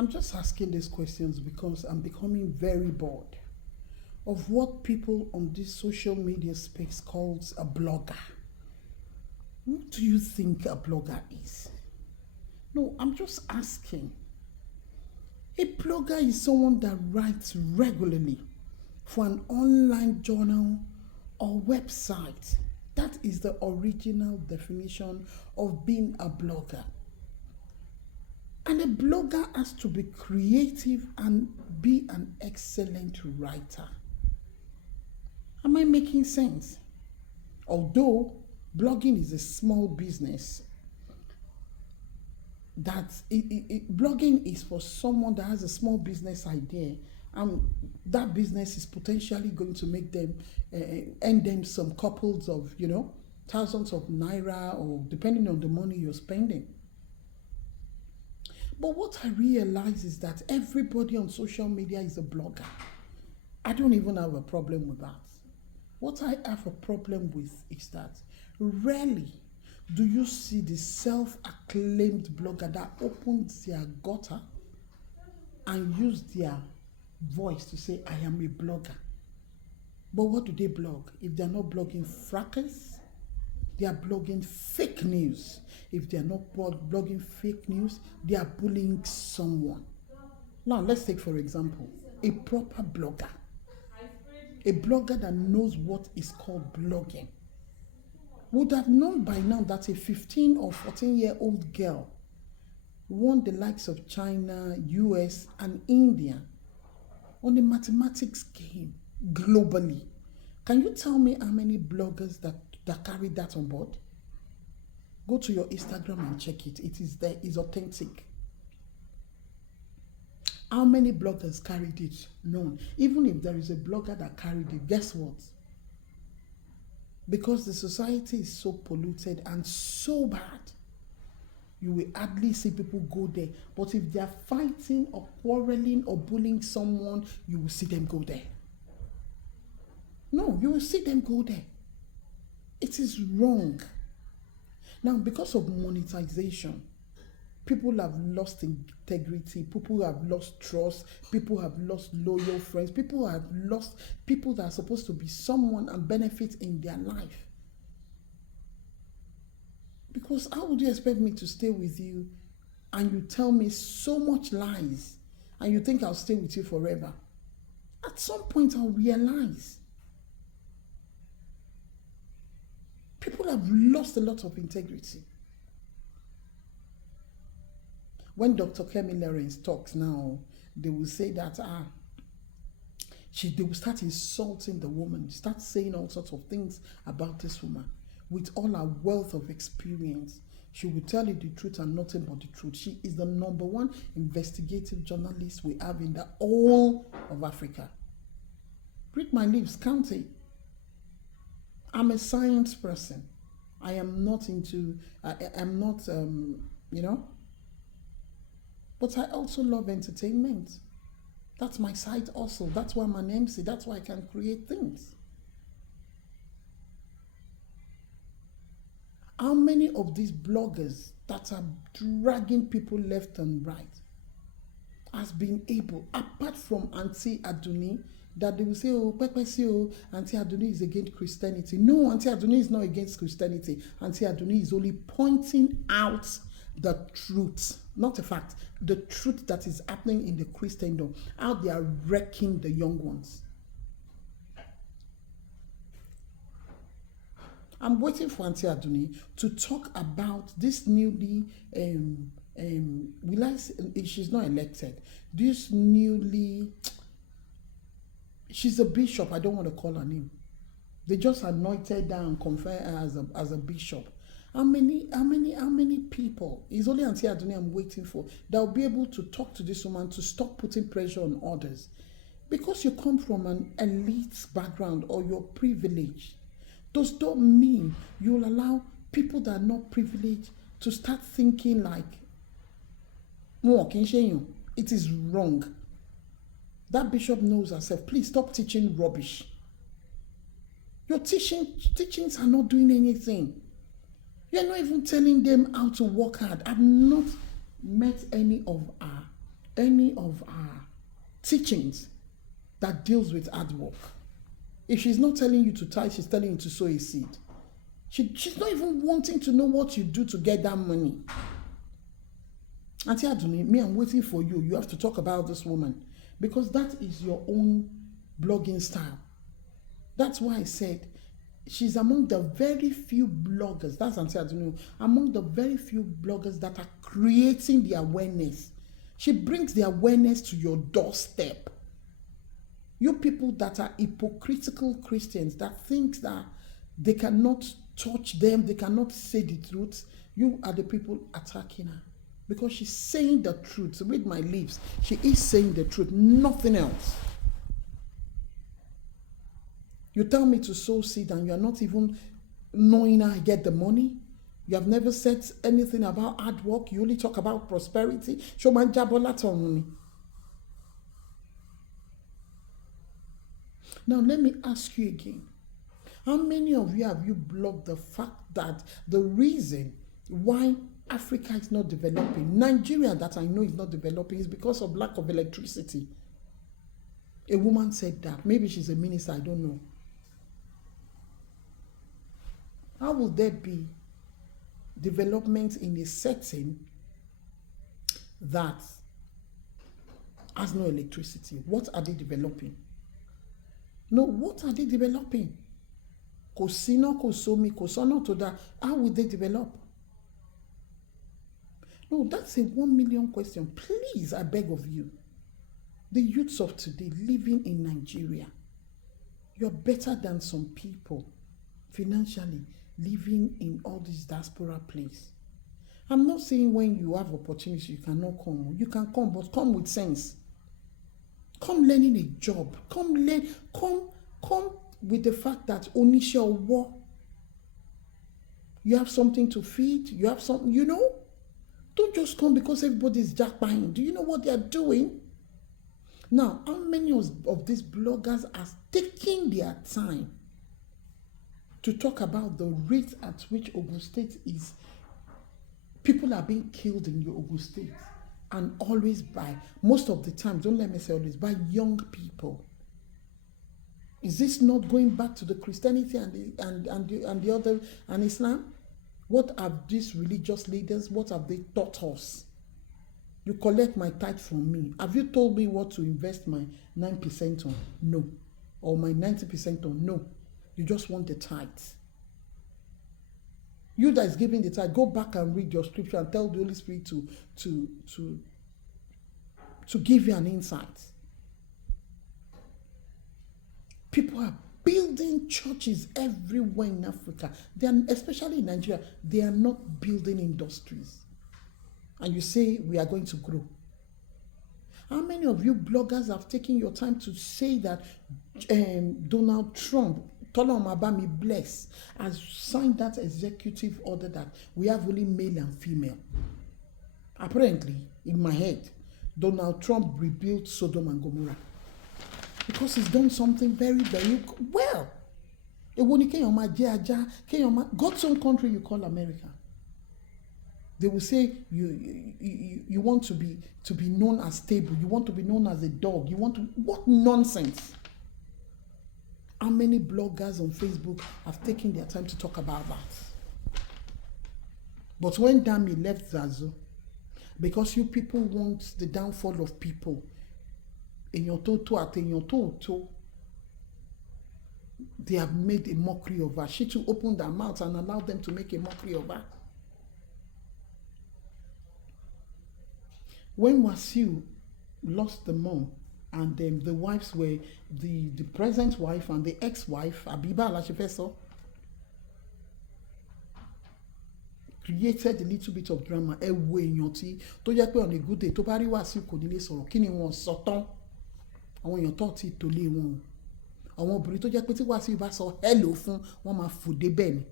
I'm just asking these questions because I'm becoming very bored of what people on this social media space calls a blogger. What do you think a blogger is? No, I'm just asking. A blogger is someone that writes regularly for an online journal or website. That is the original definition of being a blogger. And a blogger has to be creative and be an excellent writer. Am I making sense? Although blogging is a small business, blogging is for someone that has a small business idea, and that business is potentially going to make them earn them some couples of thousands of naira, or depending on the money you're spending. But what I realize is that everybody on social media is a blogger. I don't even have a problem with that. What I have a problem with is that rarely do you see the self-acclaimed blogger that opens their gutter and use their voice to say, I am a blogger. But what do they blog? If they're not blogging fracas, they are blogging fake news. If they are not blogging fake news, they are bullying someone. Now, let's take, for example, a proper blogger. A blogger that knows what is called blogging would have known by now that a 15 or 14-year-old girl won the likes of China, US, and India on a mathematics game globally. Can you tell me how many bloggers that carry that on board? Go to your Instagram and check it. It is there. It's authentic. How many bloggers carried it? None. Even if there is a blogger that carried it, guess what? Because the society is so polluted and so bad, you will hardly see people go there. But if they are fighting or quarreling or bullying someone, you will see them go there. No, you will see them go there. It is wrong. Now, because of monetization, people have lost integrity, people have lost trust, people have lost loyal friends, people have lost people that are supposed to be someone and benefit in their life. Because how would you expect me to stay with you and you tell me so much lies and you think I'll stay with you forever? At some point I'll realize people have lost a lot of integrity. When Dr. Kemi Lawrence talks now, they will say that they will start insulting the woman, start saying all sorts of things about this woman. With all her wealth of experience, she will tell you the truth and nothing but the truth. She is the number one investigative journalist we have in the whole of Africa. Read my lips, count it. I'm a science person. I am not into, I'm not, but I also love entertainment. That's my side also. That's why I'm an MC. That's why I can create things. How many of these bloggers that are dragging people left and right has been able, apart from Auntie Aduni, that they will say, oh, Pepe, oh, Auntie Aduni is against Christianity. No, Auntie Aduni is not against Christianity. Auntie Aduni is only pointing out the truth, not a fact, the truth that is happening in the Christendom, how they are wrecking the young ones. I'm waiting for Auntie Aduni to talk about this newly, she's not elected, this newly, she's a bishop, I don't want to call her name. They just anointed her and conferred her as a bishop. How many people, it's only Auntie Aduni I'm waiting for, that will be able to talk to this woman to stop putting pressure on others. Because you come from an elite background or you're privileged, does not mean you'll allow people that are not privileged to start thinking like, it is wrong. That bishop knows herself. Please stop teaching rubbish. Your teachings are not doing anything. You're not even telling them how to work hard. I've not met any of our any of our teachings that deals with hard work. If she's not telling you to tithe, she's telling you to sow a seed. She's not even wanting to know what you do to get that money. Auntie Aduni, me, I'm waiting for you. You have to talk about this woman because that is your own blogging style. That's why I said she's among the very few bloggers, that's Auntie Aduni, among the very few bloggers that are creating the awareness. She brings the awareness to your doorstep. You people that are hypocritical Christians that think that they cannot touch them, they cannot say the truth, you are the people attacking her. Because she's saying the truth. Read my lips. She is saying the truth, nothing else. You tell me to sow seed and you're not even knowing how I get the money. You have never said anything about hard work. You only talk about prosperity. Now, let me ask you again. How many of you have you blocked the fact that the reason why Africa is not developing, Nigeria that I know is not developing, is because of lack of electricity? A woman said that. Maybe she's a minister, I don't know. How will there be development in a setting that has no electricity? What are they developing? No, what are they developing? Kosino, kosomi, kosono to that. How will they develop? No, that's a 1 million question. Please, I beg of you. The youths of today living in Nigeria, you're better than some people financially living in all these diaspora place. I'm not saying when you have opportunity you cannot come. You can come, but come with sense. Come learning a job. Come with the fact that Onisha war. You have something to feed. You have something, you know. Don't just come because everybody's jackpine. Do you know what they are doing? Now, how many of these bloggers are taking their time to talk about the rate at which Ogun State is, people are being killed in your Ogun State, and always by, most of the time, don't let me say always, by young people? Is this not going back to the Christianity and the other, and Islam? What have these religious leaders, what have they taught us? You collect my tithe from me. Have you told me what to invest my 9% on? No. Or my 90% on? No. You just want the tithe. You that is giving the tithe, go back and read your scripture and tell the Holy Spirit to give you an insight. People are building churches everywhere in Africa. They are, especially in Nigeria, they are not building industries. And you say we are going to grow. How many of you bloggers have taken your time to say that Donald Trump, Tolom Abami bless, has signed that executive order that we have only male and female? Apparently, in my head, Donald Trump rebuilt Sodom and Gomorrah because he's done something very, very well. God's own country you call America. They will say you want to be known as stable. You want to be known as a dog. You want to, what nonsense? How many bloggers on Facebook have taken their time to talk about that? But when Dami left Zazu, because you people want the downfall of people, they have made a mockery of her. She too opened her mouth and allowed them to make a mockery of her. When Wasiu lost the mom, and the wives were the present wife and the ex-wife, Abiba Alashifeso, created a little bit of drama. To jẹ́ pé on a good day, tó bá rí Wasiu kò ní lè sọ̀rọ̀, kí ni wọ́n sọ tán? Àwọn èèyàn tó ti tòlé wọn. Àwọn obìnrin tó jẹ́ pé tí Wasiu bá sọ hello fún, wọ́n máa fòdé bẹ́ẹ̀ ni.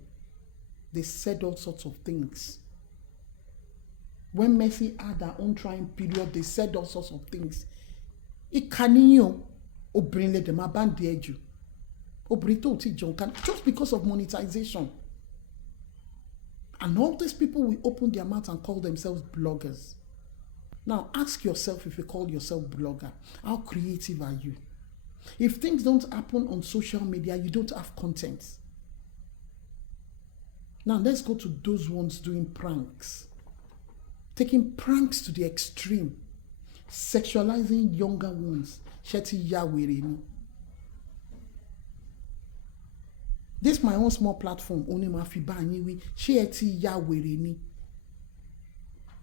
They said all sorts of things. When Mercy had her own trying period, they said all sorts of things. Ikaniyo obìnrin lè dẹ̀ máa bá ń di ẹjù. Obìnrin tó ti jẹun kan just because of monetization. And all these people will open their mouth and call themselves bloggers. Now, ask yourself, if you call yourself blogger, how creative are you? If things don't happen on social media, you don't have content. Now, let's go to those ones doing pranks. Taking pranks to the extreme. Sexualizing younger ones. Sheti Yawereni. This my own small platform. Oni ma fi ba yin wi. Sheti Yawereni.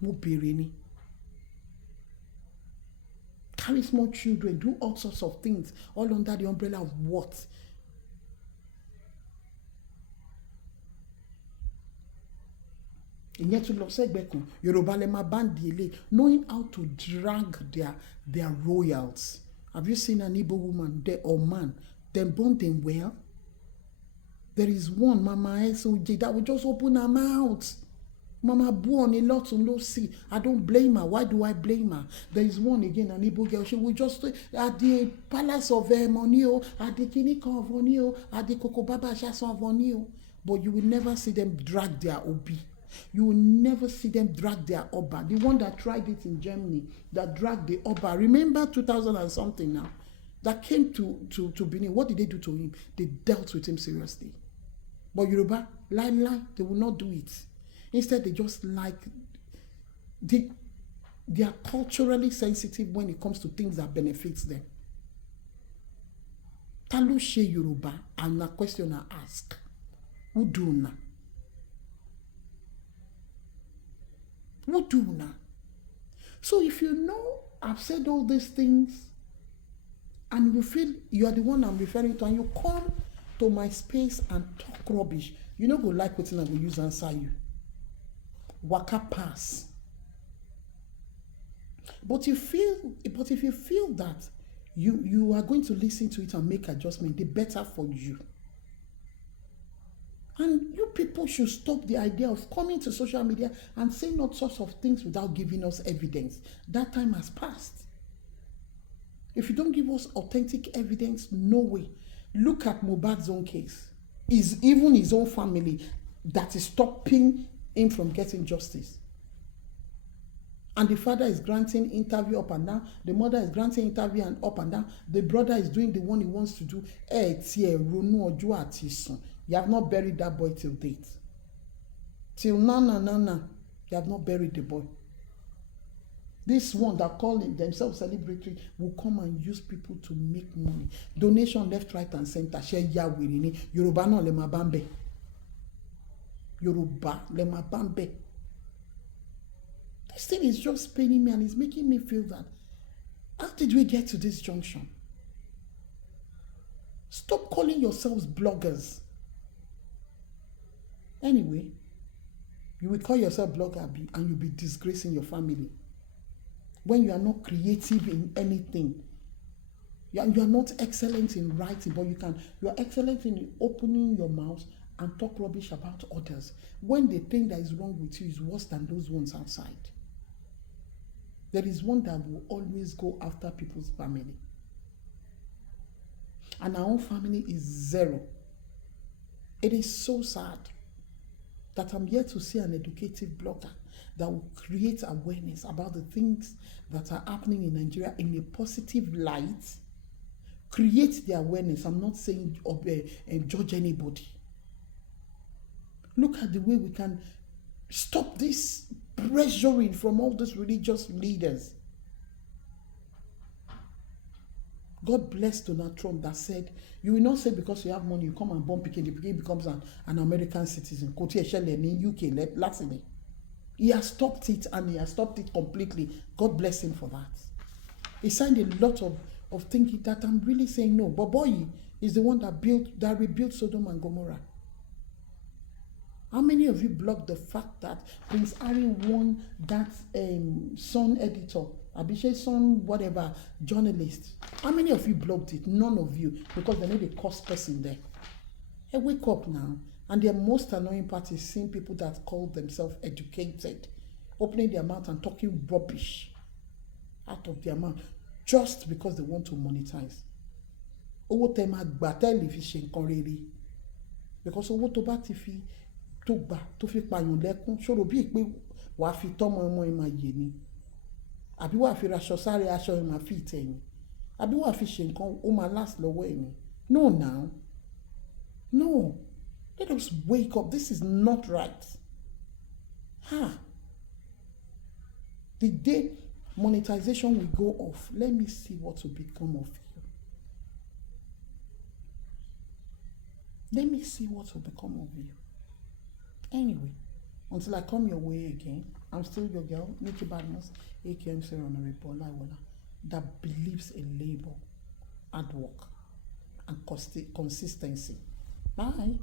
Mo bere ni. Carry small children, do all sorts of things, all under the umbrella of what? Ìyẹn tún lọ sẹ́gbẹ̀ẹ́ kan, Yorùbá lè máa báńdì ilé, knowing how to drag their royals. Have you seen an Igbo woman or man? Them born them well. There is one, Mama SOJ, that will just open her mouth. Mama born a lot to no see. I don't blame her. Why do I blame her? There is one again, an Igbo girl. She will just at the palace of Monio, at the Kinika of Monio, at the Kokobaba Shason of Monio. But you will never see them drag their Obi. You will never see them drag their Oba. The one that tried it in Germany, that dragged the Oba. Remember 2000 and something now. That came to Benin. What did they do to him? They dealt with him seriously. But Yoruba, lie, they will not do it. Instead, they just they are culturally sensitive when it comes to things that benefits them. Ta ló ṣe Yoruba? And a question I ask. Who do na? Who do na? So if you know I've said all these things and you feel you are the one I'm referring to and you come to my space and talk rubbish, you no go like wetin I go use answer you. Waka pass. But if you feel that you are going to listen to it and make adjustment, the better for you. And you people should stop the idea of coming to social media and saying all sorts of things without giving us evidence. That time has passed. If you don't give us authentic evidence, no way. Look at Mohbad's own case. Is even his own family that is stopping him from getting justice. And the father is granting interview up and down. The mother is granting interview and up and down. The brother is doing the one he wants to do. You have not buried that boy till date. Till now. You have not buried the boy. This one that call themselves celebratory will come and use people to make money. Donation left, right, and center. Share Yawirini. Yoruba no lema bambe. Yoruba lema bambe. This thing is just paining me and it's making me feel that how did we get to this junction? Stop calling yourselves bloggers. Anyway, you will call yourself blogger and you'll be disgracing your family. When you are not creative in anything, you are not excellent in writing, but you are excellent in opening your mouth and talk rubbish about others. When the thing that is wrong with you is worse than those ones outside. There is one that will always go after people's family. And our own family is zero. It is so sad that I'm here to see an educative blogger that will create awareness about the things that are happening in Nigeria in a positive light. Create the awareness. I'm not saying judge anybody. Look at the way we can stop this pressuring from all these religious leaders. God bless Donald Trump that said, you will not say because you have money, you come and bomb Pikin, the Pikin becomes an American citizen. In UK, lastly. He has stopped it and he has stopped it completely. God bless him for that. He signed a lot of thinking that I'm really saying no. But boy is the one that rebuilt Sodom and Gomorrah. How many of you blocked the fact that Prince Harry won that Sun editor, Abhishek Sun, whatever, journalist? How many of you blocked it? None of you, because they know the cost person there. Hey, wake up now. And the most annoying part is seeing people that call themselves educated, opening their mouth and talking rubbish out of their mouth just because they want to monetize. Owó tẹ́ máa gbà tẹ́lẹ̀ fi ṣe nǹkan rere. Because owó tó bá ti fi tó gbà tó fi pààyàn lẹ́kún ṣòro bíi pé wàá fi tọ́mọ ọmọ ẹ máa yè ni. àbí wàá fi raṣọ sáré aṣọ ẹ̀ máa fi ìtẹ̀yìn, àbí wàá fi ṣe nǹkan ó máa last lọ́wọ́ ẹ̀ ni. No now, no, let us wake up. This is not right. The day monetization will go off, let me see what will become of you. Let me see what will become of you. Anyway, until I come your way again, I'm still your girl, Nikki Badmus, aka Sarah Honorable Olaiwola, that believes in labor, hard work, and consistency. Bye.